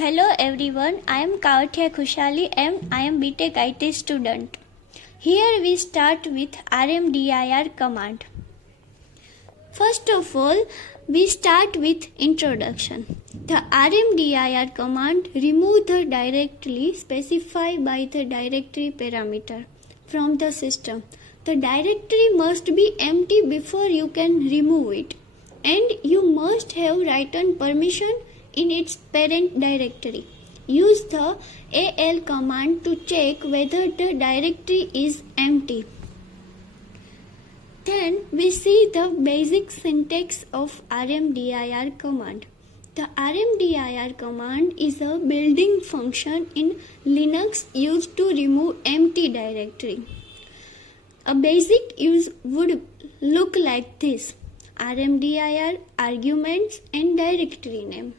Hello everyone, I am Kavathiya Khushali and I am BTech IT student. Here we start with RMDIR command. First of all, we start with introduction. The RMDIR command removes the directory specified by the directory parameter from the system. The directory must be empty before you can remove it, and you must have written permission in its parent directory. Use the AL command to check whether the directory is empty. Then we see the basic syntax of RMDIR command. The RMDIR command is a built-in function in Linux used to remove empty directory. A basic use would look like this: RMDIR, arguments and directory name.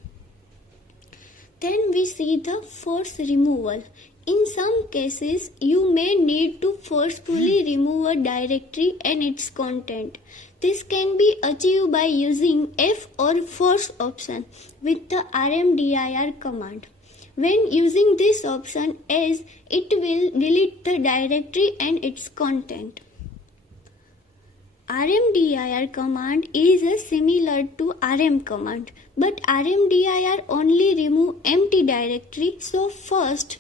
Then we see the force removal. In some cases, you may need to forcefully remove a directory and its content. This can be achieved by using F or force option with the RMDIR command. When using this option, as it will delete the directory and its content. RMDIR command is similar to RM command, but RMDIR only remove empty directory. So first,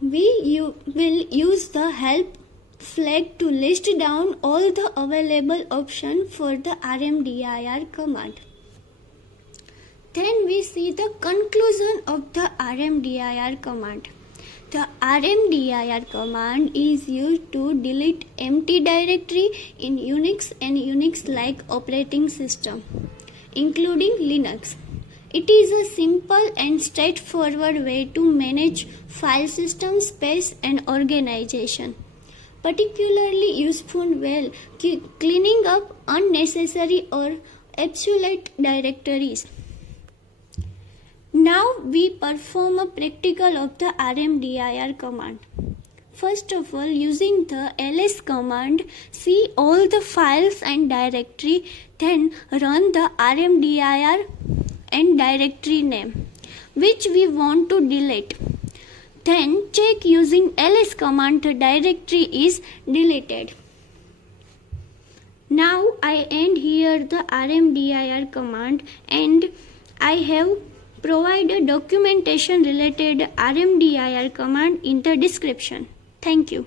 we will use the help flag to list down all the available options for the RMDIR command. Then we see the conclusion of the RMDIR command. The RMDIR command is used to delete empty directory in Unix and Unix-like operating system, including Linux. It is a simple and straightforward way to manage file system space and organization, particularly useful while cleaning up unnecessary or obsolete directories. Now we perform a practical of the RMDIR command. First of all, using the ls command, see all the files and directory, then run the RMDIR and directory name which we want to delete. Then check using ls command the directory is deleted. Now I end here the RMDIR command, and I have provided documentation related RMDIR command in the description. Thank you.